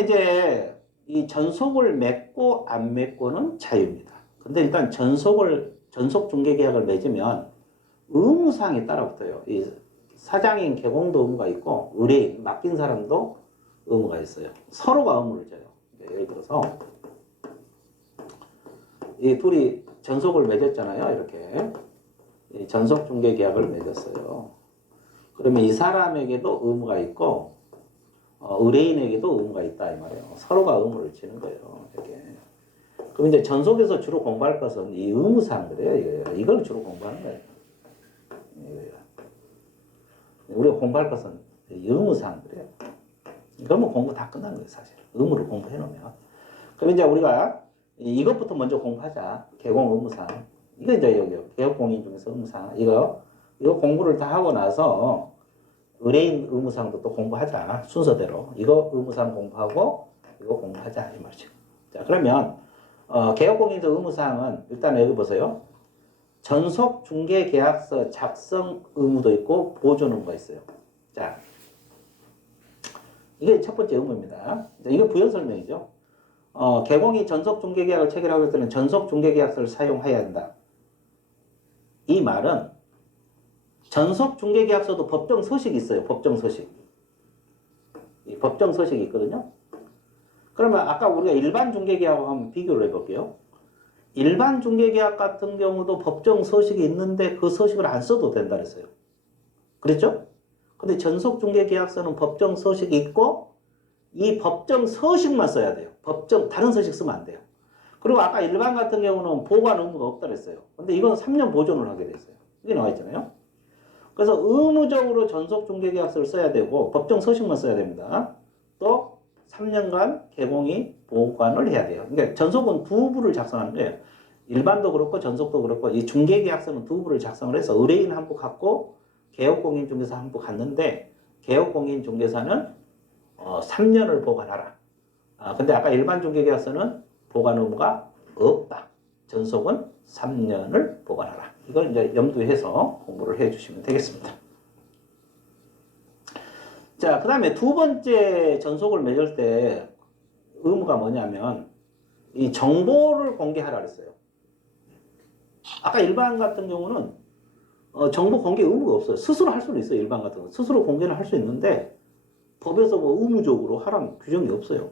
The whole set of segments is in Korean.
이제 이 전속을 맺고 안 맺고는 자유입니다. 근데 일단 전속을 전속 중개 계약을 맺으면 의무사항이 따라붙어요. 이 사장인 개공도 의무가 있고 의뢰인 맡긴 사람도 의무가 있어요. 서로가 의무를 져요. 예를 들어서 이 둘이 전속을 맺었잖아요. 이렇게 이 전속 중개 계약을 맺었어요. 그러면 이 사람에게도 의무가 있고 어, 의뢰인에게도 의무가 있다 이 말이에요. 서로가 의무를 지는 거예요. 이렇게. 그럼 이제 전속에서 주로 공부할 것은 이 의무 사항들이에요. 이거예요. 이걸 주로 공부하는 거예요. 우리가 공부할 것은 이 의무 사항들이에요. 이거면 공부 다 끝난 거예요, 사실. 의무를 공부해 놓으면. 그럼 이제 우리가 이- 이것부터 먼저 공부하자. 개공 의무사항. 이거 이제 여기 개업공인 중에서 의무사항. 이거 이거 공부를 다 하고 나서 의뢰인 의무사항도 또 공부하자. 순서대로. 이거 의무사항 공부하고 이거 공부하자 이 말이죠. 자 그러면 어, 개업공인에서 의무사항은 일단 여기 보세요. 전속 중개 계약서 작성 의무도 있고 보존 의무가 있어요. 자 이게 첫 번째 의무입니다. 자, 이거 부연 설명이죠. 어, 개공이 전속 중개 계약을 체결하고 할 때는 전속 중개 계약서를 사용해야 한다. 이 말은 전속 중개 계약서도 법정 서식이 있어요. 법정 서식. 이 법정 서식이 있거든요. 그러면 아까 우리가 일반 중개 계약하고 한번 비교를 해볼게요. 일반 중개 계약 같은 경우도 법정 서식이 있는데 그 서식을 안 써도 된다 그랬어요. 그랬죠? 근데 전속 중개 계약서는 법정 서식이 있고 이 법정 서식만 써야 돼요. 법정 다른 서식 쓰면 안 돼요. 그리고 아까 일반 같은 경우는 보관 의무가 없다 그랬어요. 근데 이건 3년 보존을 하게 됐어요. 이게 나와 있잖아요. 그래서 의무적으로 전속 중개 계약서를 써야 되고 법정 서식만 써야 됩니다. 또 3년간 개공이 보관을 해야 돼요. 그러니까 전속은 두 부를 작성하는 거예요. 일반도 그렇고 전속도 그렇고 이 중개 계약서는 두 부를 작성을 해서 의뢰인 한부 갖고 개업공인 중개사 한부 갔는데 개업공인 중개사는 어, 3년을 보관하라. 아, 근데 아까 일반 중개계약서는 보관 의무가 없다. 전속은 3년을 보관하라. 이걸 이제 염두해서 공부를 해 주시면 되겠습니다. 자, 그 다음에 두 번째 전속을 맺을 때 의무가 뭐냐면 이 정보를 공개하라 그랬어요. 아까 일반 같은 경우는 어, 정보 공개 의무가 없어요. 스스로 할 수는 있어요. 일반 같은 경우. 스스로 공개는 할수 있는데 법에서 뭐 의무적으로 하라는 규정이 없어요.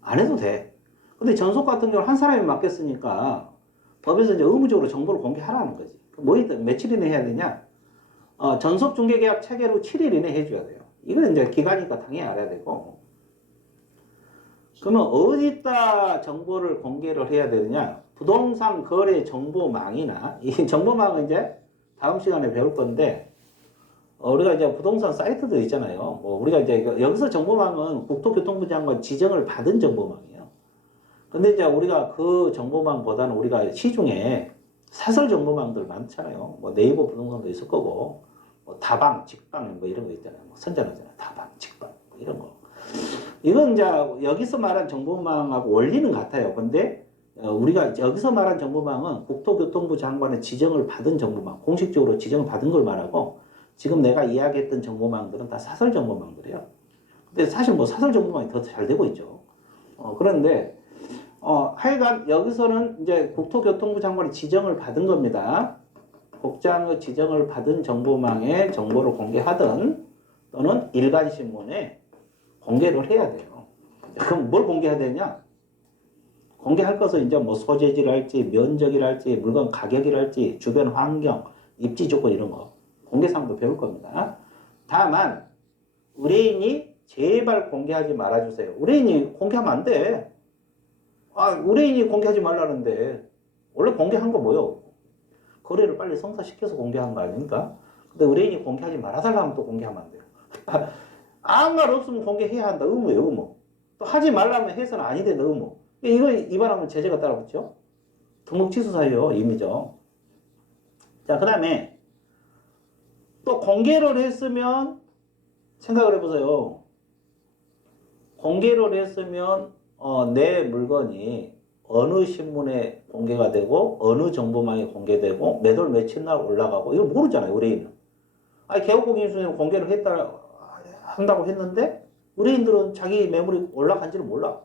안 해도 돼. 근데 전속 같은 경우는 한 사람이 맡겼으니까 법에서 이제 의무적으로 정보를 공개하라는 거지. 뭐 이든 며칠 이내 해야 되냐? 어, 전속 중개 계약 후 7일 이내 해줘야 돼요. 이건 이제 기간이니까 당연히 알아야 되고. 그러면 어디다 정보를 공개를 해야 되느냐? 부동산 거래 정보망이나 이 정보망은 이제 다음 시간에 배울 건데 어, 우리가 이제 부동산 사이트들 있잖아요. 뭐 우리가 이제 여기서 정보망은 국토교통부 장관 지정을 받은 정보망이에요. 근데 이제 우리가 그 정보망보다는 우리가 시중에 사설 정보망들 많잖아요. 뭐 네이버 부동산도 있을 거고, 뭐 다방, 직방 뭐 이런 거 있잖아요. 뭐 선전하잖아요. 다방, 직방 뭐 이런 거. 이건 이제 여기서 말한 정보망하고 원리는 같아요. 근데 어, 우리가 여기서 말한 정보망은 국토교통부 장관의 지정을 받은 정보망, 공식적으로 지정을 받은 걸 말하고 지금 내가 이야기했던 정보망들은 다 사설 정보망들이에요. 근데 사실 뭐 사설 정보망이 더 잘 되고 있죠. 어, 그런데 어, 하여간 여기서는 이제 국토교통부 장관의 지정을 받은 겁니다. 국장의 지정을 받은 정보망에 정보를 공개하든 또는 일간 신문에 공개를 해야 돼요. 그럼 뭘 공개해야 되냐? 공개할 것은 이제 뭐 소재지랄지 면적이랄지 물건 가격이랄지 주변 환경 입지 조건 이런 거 공개 사항도 배울 겁니다. 다만 의뢰인이 제발 공개하지 말아주세요. 의뢰인이 공개하면 안 돼. 아 의뢰인이 공개하지 말라는데 원래 공개한 거 뭐요? 거래를 빨리 성사시켜서 공개한 거 아닙니까? 근데 의뢰인이 공개하지 말아달라 하면 또 공개하면 안 돼요. 아무 말 없으면 공개해야 한다. 의무예요, 의무. 또 하지 말라면 해서는 아니 된다, 의무. 이거 위반하면 제재가 따라붙죠? 등록 취소 사유요, 임의죠. 자, 그 다음에 또 공개를 했으면 생각을 해보세요. 공개를 했으면 어, 내 물건이 어느 신문에 공개가 되고 어느 정보망에 공개되고 몇월 며칠 날 올라가고 이걸 모르잖아요 의뢰인은. 아니 개업공인 중에 공개를 했다 한다고 했는데 의뢰인들은 자기 매물이 올라간지를 몰라.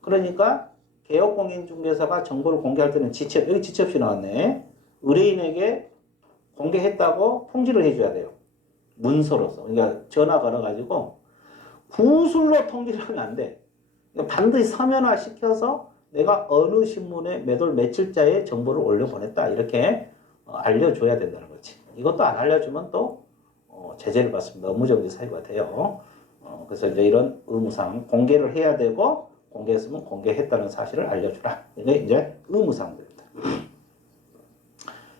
그러니까 개업공인중개사가 정보를 공개할 때는 지체 여기 지체 없이 나왔네. 의뢰인에게 공개했다고 통지를 해줘야 돼요. 문서로서. 그러니까 전화 걸어가지고 구술로 통지를 하면 안 돼. 반드시 서면화 시켜서 내가 어느 신문에 몇월 며칠자에 정보를 올려 보냈다. 이렇게 어, 알려줘야 된다는 거지. 이것도 안 알려주면 또 어, 제재를 받습니다. 업무정지 사유가 돼요. 어, 그래서 이제 이런 의무사항 공개를 해야 되고 공개했으면 공개했다는 사실을 알려주라. 이게 이제 의무사항들입니다.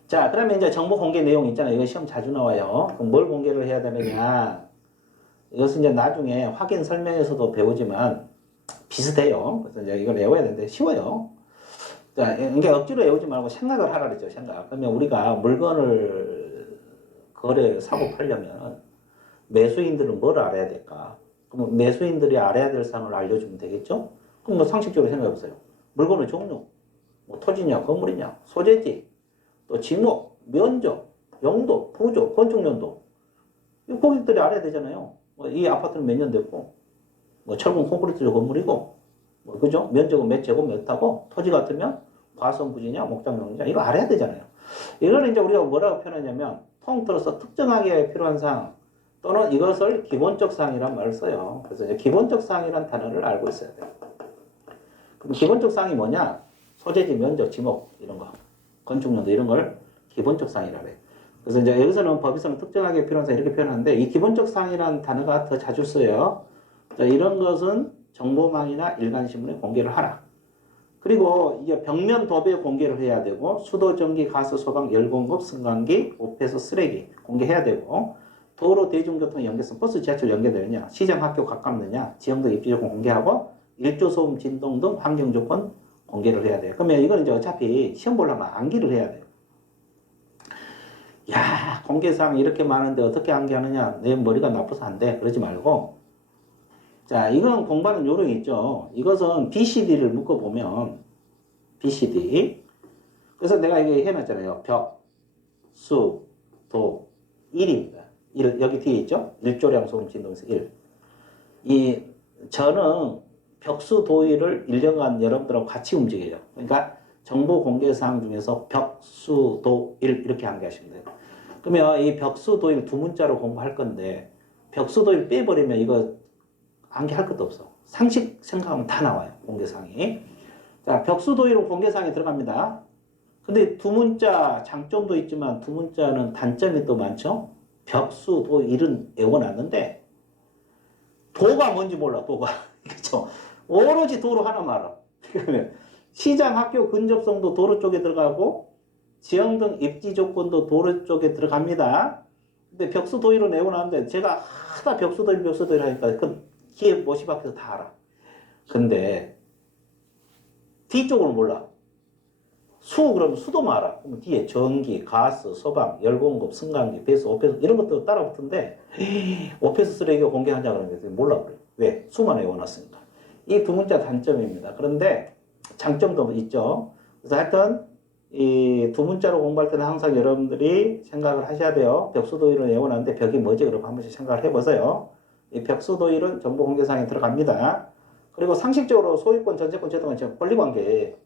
자, 그러면 이제 정보 공개 내용 있잖아요. 이거 시험 자주 나와요. 그럼 뭘 공개를 해야 되느냐? 이것은 이제 나중에 확인 설명에서도 배우지만 비슷해요. 그래서 이제 이걸 외워야 되는데 쉬워요. 자, 이게 억지로 외우지 말고 생각을 하라 그랬죠. 생각. 그러면 우리가 물건을 거래 사고 팔려면 매수인들은 뭘 알아야 될까? 그럼 매수인들이 알아야 될 사항을 알려주면 되겠죠? 그럼 뭐 상식적으로 생각해 보세요. 물건의 종류, 뭐 토지냐, 건물이냐, 소재지, 또 지목, 면적, 용도, 부조, 건축 연도. 이 고객들이 알아야 되잖아요. 뭐이 아파트는 몇 년 됐고, 뭐 철근 콘크리트 건물이고, 뭐 그죠? 면적은 몇 제곱 몇 하고, 토지 같으면 과선 부지냐, 목장 용지냐 이거 알아야 되잖아요. 이거는 이제 우리가 뭐라고 표현하냐면 통틀어서 특정하게 필요한 사항 또는 이것을 기본적 사항이란 말을 써요. 그래서 이제 기본적 사항이란 단어를 알고 있어야 돼요. 그럼 기본적 사항이 뭐냐? 소재지, 면적, 지목 이런 거, 건축연도 이런 걸 기본적 사항이라 그래요. 그래서 이제 여기서는 법에서는 특정하게 필요한 사항 이렇게 표현하는데 이 기본적 사항이라는 단어가 더 자주 써요. 자, 이런 것은 정보망이나 일간신문에 공개를 하라. 그리고 이게 벽면 도배 공개를 해야 되고 수도, 전기, 가스, 소방, 열 공급, 승강기, 오폐수, 쓰레기 공개해야 되고 도로, 대중교통 연계성, 버스, 지하철 연계되느냐, 시장, 학교 가깝느냐, 지형등 입지 조건 공개하고 일조 소음, 진동 등 환경 조건 공개를 해야 돼요. 그러면 이건 이제 어차피 시험 보려면 암기를 해야 돼요. 야, 공개사항 이렇게 많은데 어떻게 암기하느냐? 내 머리가 나빠서 안 돼. 그러지 말고 자, 이건 공부하는 요령이 있죠. 이것은 BCD를 묶어보면, BCD. 그래서 내가 이게 해놨잖아요. 벽, 수, 도, 1입니다. 1, 여기 뒤에 있죠? 일조량 소음 진동에서 1. 이, 저는 벽수 도의를 1년간 여러분들하고 같이 움직여요. 그러니까 정보 공개 사항 중에서 벽수 도1 이렇게 암기하시면 돼요. 그러면 이 벽수 도일 두 문자로 공부할 건데, 벽수 도일 빼버리면 이거 암기할 것도 없어. 상식 생각하면 다 나와요. 공개사항이. 자, 벽수도의로 공개사항이 들어갑니다. 근데 두 문자 장점도 있지만 두 문자는 단점이 또 많죠. 벽수도 일은 외워놨는데 도가 뭔지 몰라. 도가. 그렇죠. 오로지 도로 하나 말아. 시장 학교 근접성도 도로 쪽에 들어가고 지형 등 입지 조건도 도로 쪽에 들어갑니다. 근데 벽수도의로 내고 나는데 제가 하다 벽수도일 벽수도일 하니까 그 기업 모집 앞에서 다 알아. 근데 뒤쪽으로 몰라. 수 그러면 수도만 알아. 그럼 뒤에 전기, 가스, 소방, 열공급, 승강기, 배수, 오폐수 이런 것도 따라 붙는데 오폐수 쓰레기가 공개하자 그러는데 몰라 그래. 왜? 수만 외워놨으니까. 이 두 문자 단점입니다. 그런데 장점도 있죠. 그래서 하여튼 이 두 문자로 공부할 때는 항상 여러분들이 생각을 하셔야 돼요. 벽수도일은 외워놨는데 벽이 뭐지? 그럼 한 번씩 생각을 해보세요. 이 벽수도일은 정보 공개사항에 들어갑니다. 그리고 상식적으로 소유권, 전세권, 제도권, 권리관계.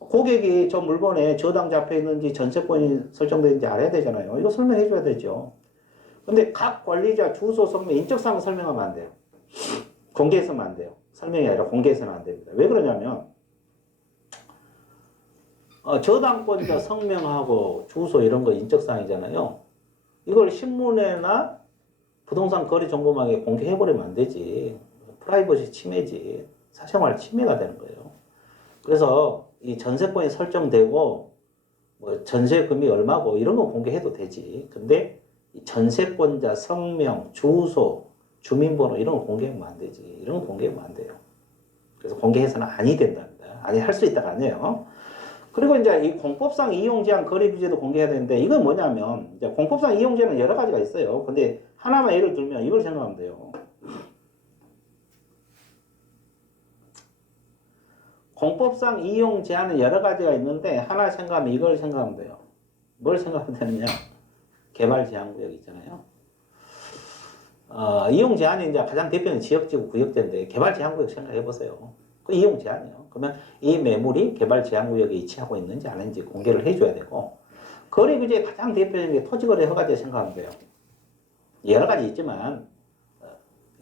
고객이 저 물건에 저당 잡혀 있는지 전세권이 설정되는지 알아야 되잖아요. 이거 설명해 줘야 되죠. 근데 각 관리자 주소, 성명, 인적사항 설명하면 안 돼요. 공개해서는 안 돼요. 설명이 아니라 공개해서는 안 됩니다. 왜 그러냐면 어, 저당권자 성명하고 주소 이런 거 인적사항이잖아요. 이걸 신문에나 부동산 거래 정보망에 공개해버리면 안 되지. 프라이버시 침해지. 사생활 침해가 되는 거예요. 그래서 이 전세권이 설정되고 뭐 전세금이 얼마고 이런 거 공개해도 되지. 근데 이 전세권자 성명, 주소, 주민번호 이런 거 공개하면 안 되지. 이런 거 공개하면 안 돼요. 그래서 공개해서는 아니 된답니다. 아니 할 수 있다가 아니에요. 그리고 이제 이 공법상 이용 제한 거래 규제도 공개해야 되는데 이건 뭐냐면 이제 공법상 이용 제한은 여러 가지가 있어요. 근데 하나만 예를 들면 이걸 생각하면 돼요. 공법상 이용 제한은 여러 가지가 있는데 하나 생각하면 이걸 생각하면 돼요. 뭘 생각하면 되느냐? 개발 제한 구역 있잖아요. 어, 이용 제한이 이제 가장 대표적인 지역지구 구역제인데 개발 제한 구역 생각해 보세요. 그 이용 제한이에요. 그러면 이 매물이 개발 제한 구역에 위치하고 있는지 아닌지 공개를 해줘야 되고 거래 규제 가장 대표적인 게 토지거래 허가제 생각하면 돼요. 여러 가지 있지만 어,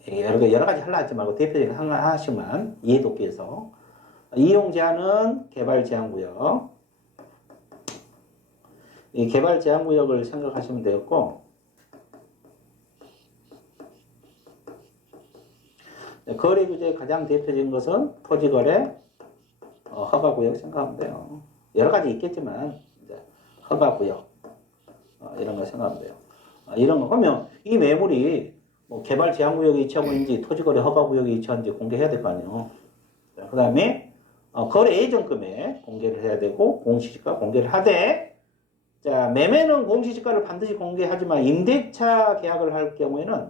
여러, 가- 여러 가지 하려 하지 말고 대표적인 하나 하나씩만 이해 돕기 위해서 이용 제한은 개발 제한 구역 이 개발 제한 구역을 생각하시면 되겠고 네, 거래 규제의 가장 대표적인 것은 토지 거래 어, 허가 구역 생각하면 돼요. 여러 가지 있겠지만 허가 구역 어, 이런 거 생각하면 돼요. 어, 이런 거 하면 이 매물이 뭐 개발 제한 구역에 위치하고 있는지 토지 거래 허가 구역에 위치하는지 공개해야 될 거 아니에요. 자, 그다음에 어, 거래 예정 금액 공개를 해야 되고 공시지가 공개를 하되 자 매매는 공시지가를 반드시 공개하지만 임대차 계약을 할 경우에는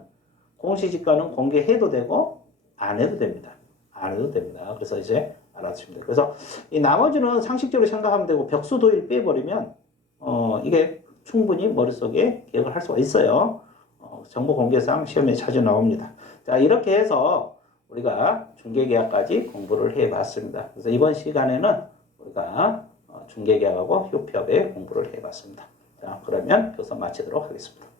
공시지가는 공개해도 되고 안 해도 됩니다. 안 해도 됩니다. 그래서 이제 알아두시면 돼요. 그래서 이 나머지는 상식적으로 생각하면 되고 벽수 도일 빼버리면 어 이게 충분히 머릿속에 기억을 할 수가 있어요. 어, 정보 공개상 시험에 자주 나옵니다. 자 이렇게 해서 우리가 중개계약까지 공부를 해 봤습니다. 그래서 이번 시간에는 우리가 어, 중개계약하고 효협의 공부를 해 봤습니다. 자 그러면 교사 마치도록 하겠습니다.